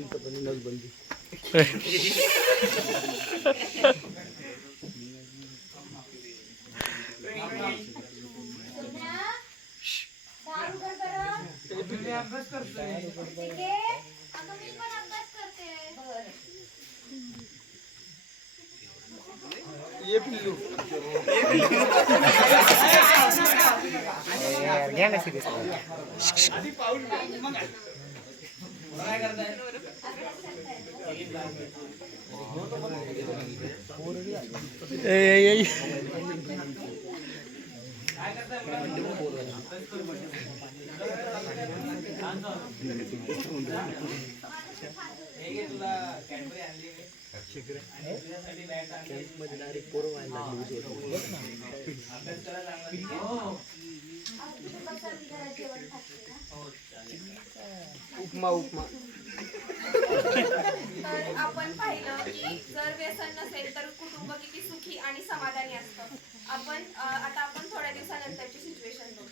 शांतपणे नसबंदी. ये पिल्लू घ्या ना सिरियस. उपमा उपमा. तर आपण पाहिलं की जर व्यसन नसेल तर कुटुंब किती सुखी आणि समाधानी असतं. आता आपण थोड्या दिवसानंतरची सिच्युएशन बघू.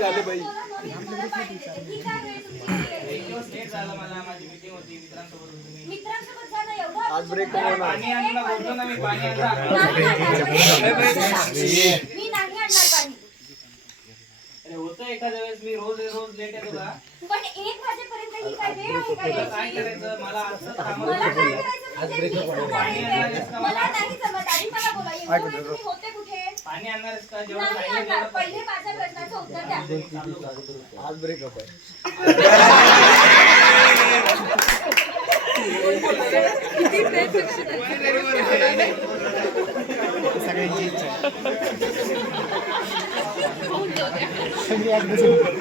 झाले बाई. आज ब्रेक होतं एखाद्या वेळेस मी रोज लेट येतो का? पण 1 वाजेपर्यंत ही काय वेळ आहे का याची? काय करायचं मला असं थांबवलं. मला काय करायचं म्हणजे मी मला नाही जमत. आणि मला बोला एवढे वेळ तुम्ही होते कुठे? पाणी आणणारच का? जेवण नाही सांगितलं आणणार. तेवढं पहिले माझ्या प्रश्नाचं उत्तर द्या. आज ब्रेकअप आहे. सगळ्यांची इच्छा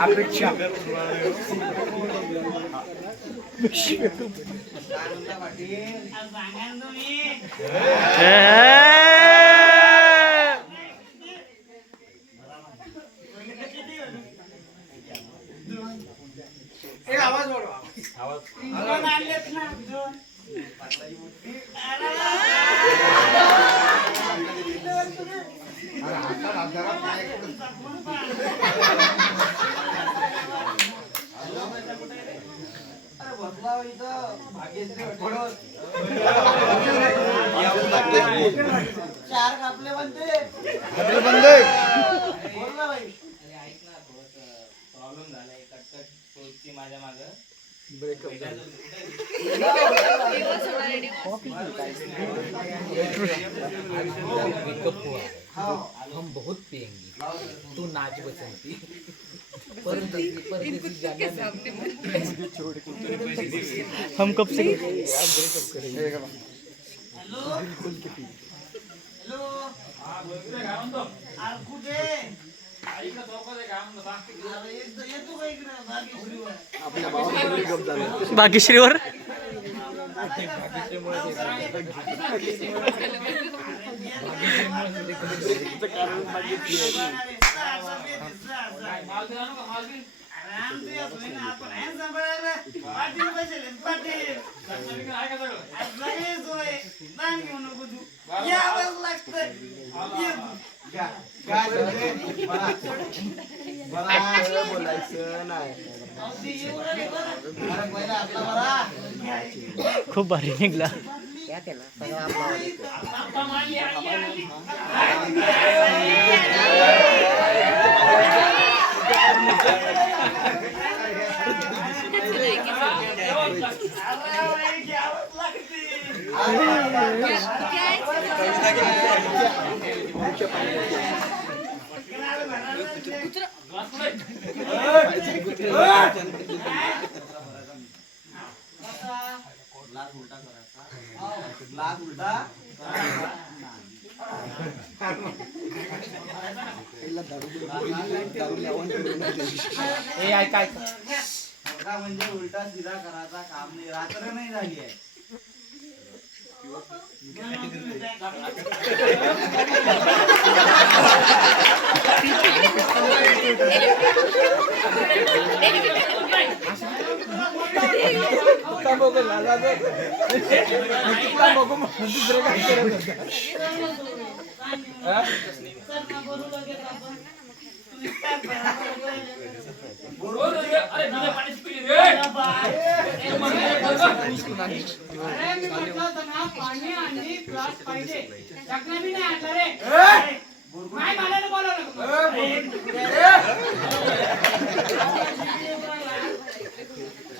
अपेक्षा. आवाज वाढवा. आवाज चार कापले बनते. बोल ना भाई. ऐक ना प्रॉब्लेम झालाय. कटकट सोचची माझ्या माग ब्रेकअप झालं. हम बहुत पिएंगे तू नाच बसंती हम कब से ब्रेकअप करेंगे. बिल्कुल के पी. हॅलो. अरे कुठे? अरे येतो का इकडे भाग्यश्रीवर? आपल्या भावाचा ब्रेकअप झाला. भाग्यश्रीवर कारण आपण आहे सांभाळायला. पाटील बसेल पाटील. सगळे सोय. दान घेऊ नको तू. यावंच लागतं. मला बोलायचं नाही. खूप भारी निघला. म्हणजे उलटा सीधा करायचा काम नाही. रात्र नाही झाली आहे. बघू झाला बघू दुसरं काय करत होता. पाणी आणि ग्लास पाहिजे चकना बी नाही आणला रे माय मला बोलवलं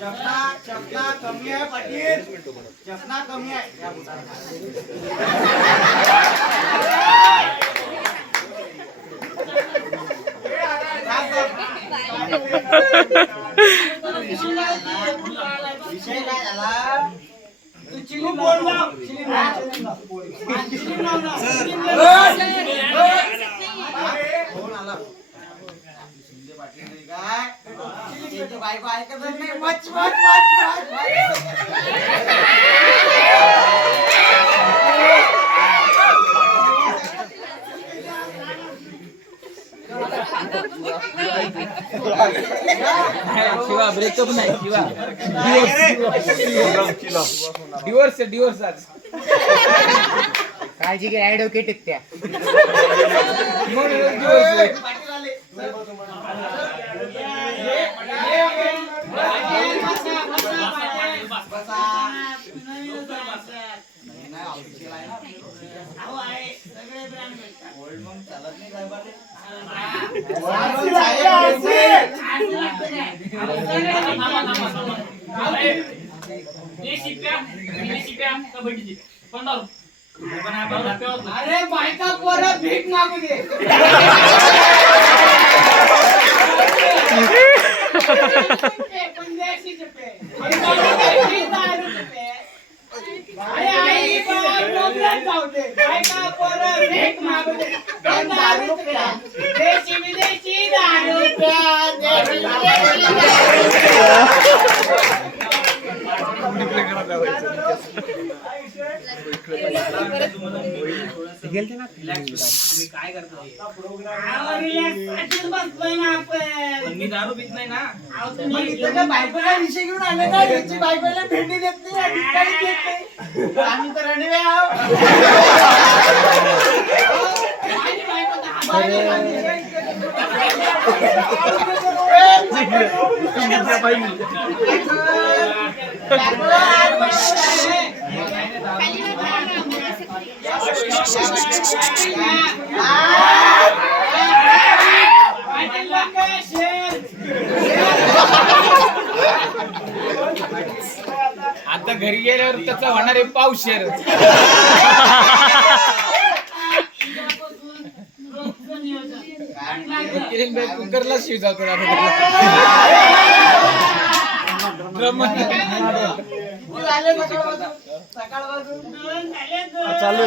चपना कमी आहे पाटील चपना कमी आहे विषय काय झाला तू चिली बोलला शिंदे पाटील नाही काय चिलीची बायको ऐकत नाही much much much Shiva breakup नाही शिवा डिवोर्स आज काळजी घे ऍडव्होकेट आहेत त्या अरे बायका पोरं भीक मागू दे अरे आई बायका पोरं भीक मागू दे देशी विदेशी दारू प्या काय करतो मी दारू पित नाही ना बायकोला विषय घेऊन आले ना याची बायकोला भेंडी देत नाही आणि काही देत नाही आम्ही तर रणवे आहोत माझी बायको तर आता घरी गेल्यावर त्याचा होणार आहे पावशेर कुकरला शिजावतो चालू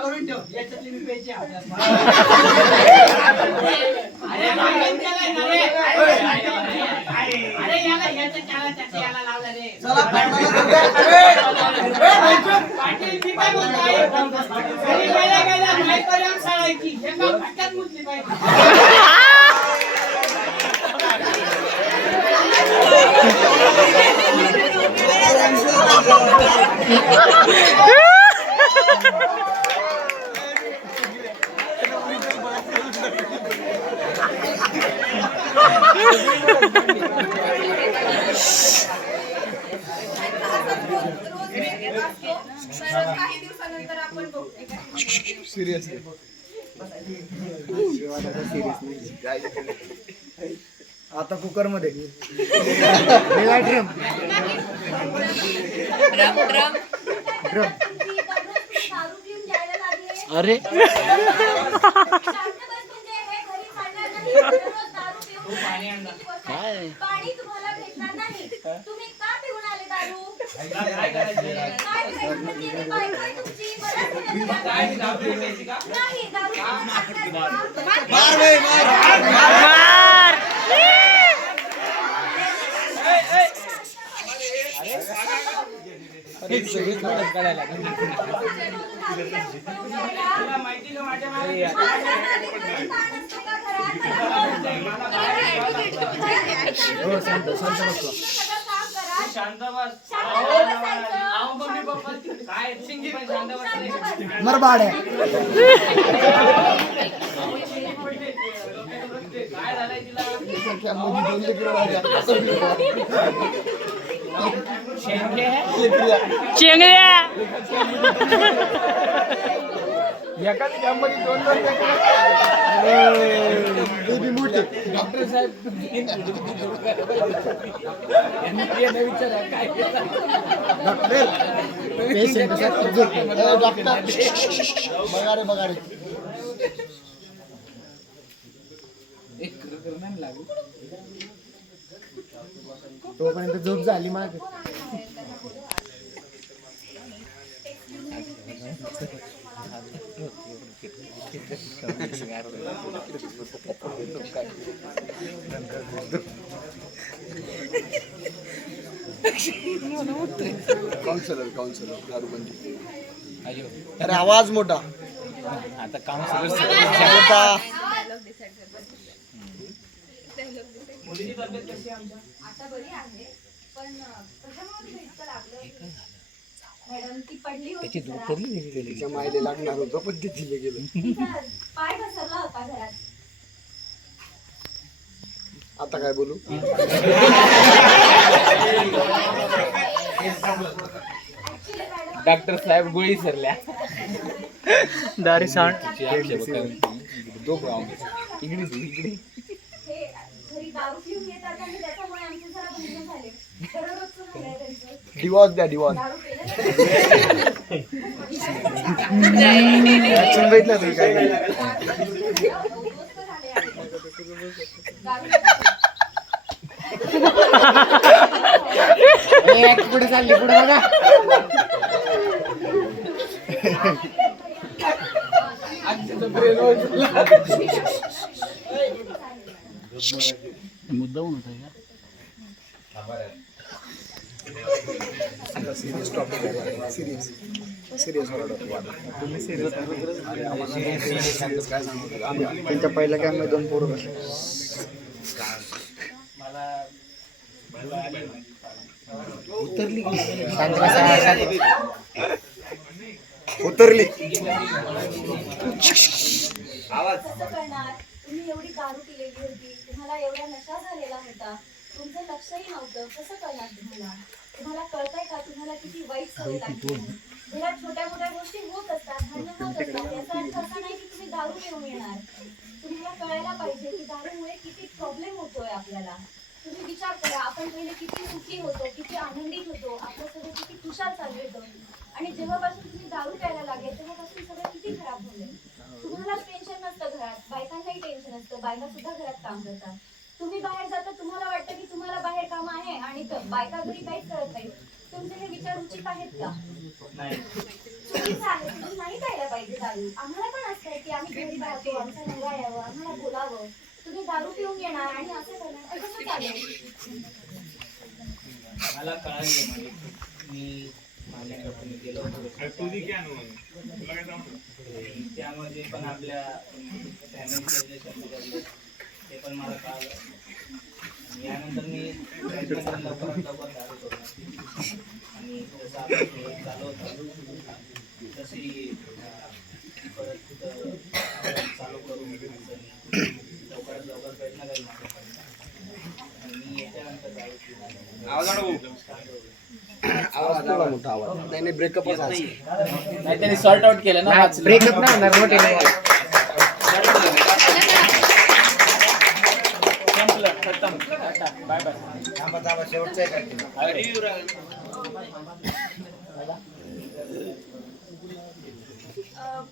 करून ठेव याच्यातली मी प्यायची अरे याला याच्या चाला याला लावला रे पाटील मी काय बोलतोय घरी गेल्या बायकोला साळायची एका फटक्यात मुतली पाहिजे काही दिवसानंतर आपण बघू सिरियसली आता कुकर मध्ये ड्रम अरे पाणी तुम्हाला भेटणार नाही तुम्ही का पिऊन आले दारू काय प्रयत्न केले बायको आहे तुमची नाही दारू तुला माहिती का माझ्या मागे हो शांत शांत बसतो. शांत बस. अहो, मम्मी पप्पा काय सिंगी पण शांत बस. मर बाड्या. काय झालंय तिला? चेंगड्या एकाच कॅम्पमध्ये 2-2 बेबी मोठी. डॉक्टर साहेब यांना विचारा काय डॉक्टर पेशंट डॉक्टर बघा रे बघा रे. एक नाही लागू तोपर्यंत झोप झाली माग. काउन्सिलर दारूबंदी. अरे आवाज मोठा. आता काउन्सिलर मुलीची तब्येत कशी आहे आमच्या? आता बरी आहे पण कशामुळे इतकं लागलं मॅडम ती पडली होती त्याची जरा. दुखली तिच्या मायले लागणार होतं पण ते दिले गेलं. तिचा पाय घसरला होता घरात. आता काय बोलू. Actually मॅडम डॉक्टर साहेब गोळी सरल्या दारी सांड इकडे हे घरी दारू पिऊन येतात आणि त्याच्यामुळे आमचे जरा भांडण झाले. दररोजचं झालंय त्यांचं. डिवॉर्स द्या डिवॉर्स. दारू पिलं ऍक्शन भेटलं तुम्ही काय दारू झाले दारू पुढे चालली पुढे बघा. मुद्दा होता का सिरियस टॉपिक आहे. सिरियस सिरियस तुम्ही सिरियस काय सांगतो. त्यांच्या पहिल्या कॅमेरा 2 पोरं बसले. मला उतरली उतरली. कसं करणार? तुम्ही एवढी दारू पिलेली होती, तुम्हाला एवढा नशा झालेला होता, तुमचं लक्षही नव्हतं. कसं करणार तुम्हाला? तुम्हाला कळतंय का तुम्हाला किती वाईट सवय लागली? घरात छोट्या मोठ्या गोष्टी होत असतात, भांडण होत असतात. याचा अर्थ असा नाही की तुम्ही दारू पिऊन येणार. तुम्हाला कळायला पाहिजे की दारूमुळे किती प्रॉब्लेम होतोय आपल्याला. तुम्ही विचार करा, आपण पहिले किती सुखी होतो, किती आनंदित होतो, आपलं सगळं किती खुशाल चालू होतं. आणि जेव्हापासून तुम्ही दारू प्यायला लागले तेव्हापासून सगळं किती खराब झालं. तुम्हालाच टेन्शन नसतं घरात, बायकांनाही टेन्शन असतं, बायका सुद्धा घरात काम करतात. तुम्ही बाहेर जाता, तुम्हाला वाटतं की तुम्हाला बाहेर काम आहे आणि बायका घरी काहीच करत नाही. तुमचे हे विचार उचित आहेत का? नाही. चुकीचं आहे. तुम्ही नाही प्यायला पाहिजे दारू. आम्हाला पण असतंय की आम्ही घरी राहतो, आमचा नवरा यावं, आम्हाला बोलावं. तुम्ही दारू पिऊन येणार आणि असं करणार, कसं चालेल? मला कळालं म्हणजे मी माझ्या कंपनीत गेलो होतो. त्यामध्ये पण आपल्या फॅमिली ते पण मला कळालं. आणि यानंतर मी प्रयत्न करेन लवकरात लवकर दारू सोडण्याची. आणि जसं आपण हे चालू होतं तशी परत चालू करून लवकरात लवकर प्रयत्न करेन माझ्याकडे. आणि मी याच्यानंतर दारू आवाज थोडा मोठा आवाज. नाही नाही ब्रेकअप नाही त्यांनी सॉर्ट आउट केलं ना ब्रेकअप नाही होणार मोठे. संपलं खतम बाय बाय शेवटचं आहे.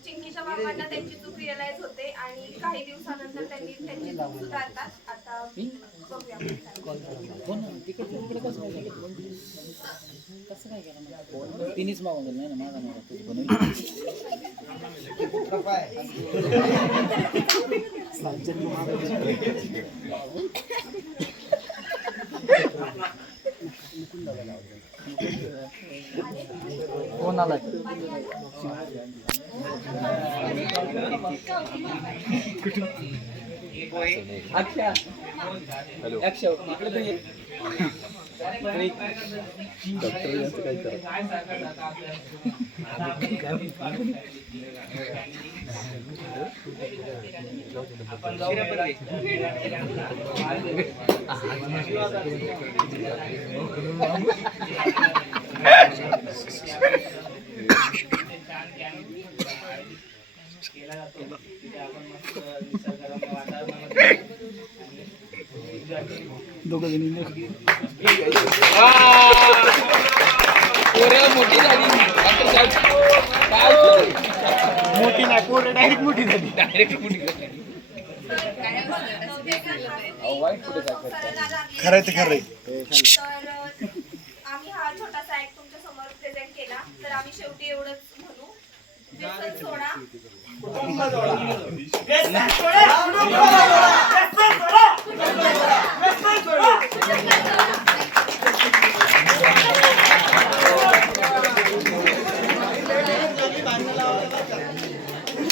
चिंकीच्या बाबांना त्यांची चूक रिअलाइज होते आणि काही दिवसानंतर त्यांनी त्यांची चूक सुधारतात. आता बघूया आपण काय. तिनेच मागून नाही ना माझा नवरा तूच बनवली. फोन आलाय. केला जातो तिथे आपण मस्त निसर्गरम्य वातावरणामध्ये दोघं जणी मोठी झाली. मोठी नाही पोरं डायरेक्ट मोठी झाली. डायरेक्ट मोठी झाली. खरंय ते खरंय. तर आम्ही हा छोटासा ऍक्ट तुमच्या समोर प्रेझेंट केला. तर आम्ही शेवटी एवढंच म्हणू, व्यसन सोडा, व्यसन सोडा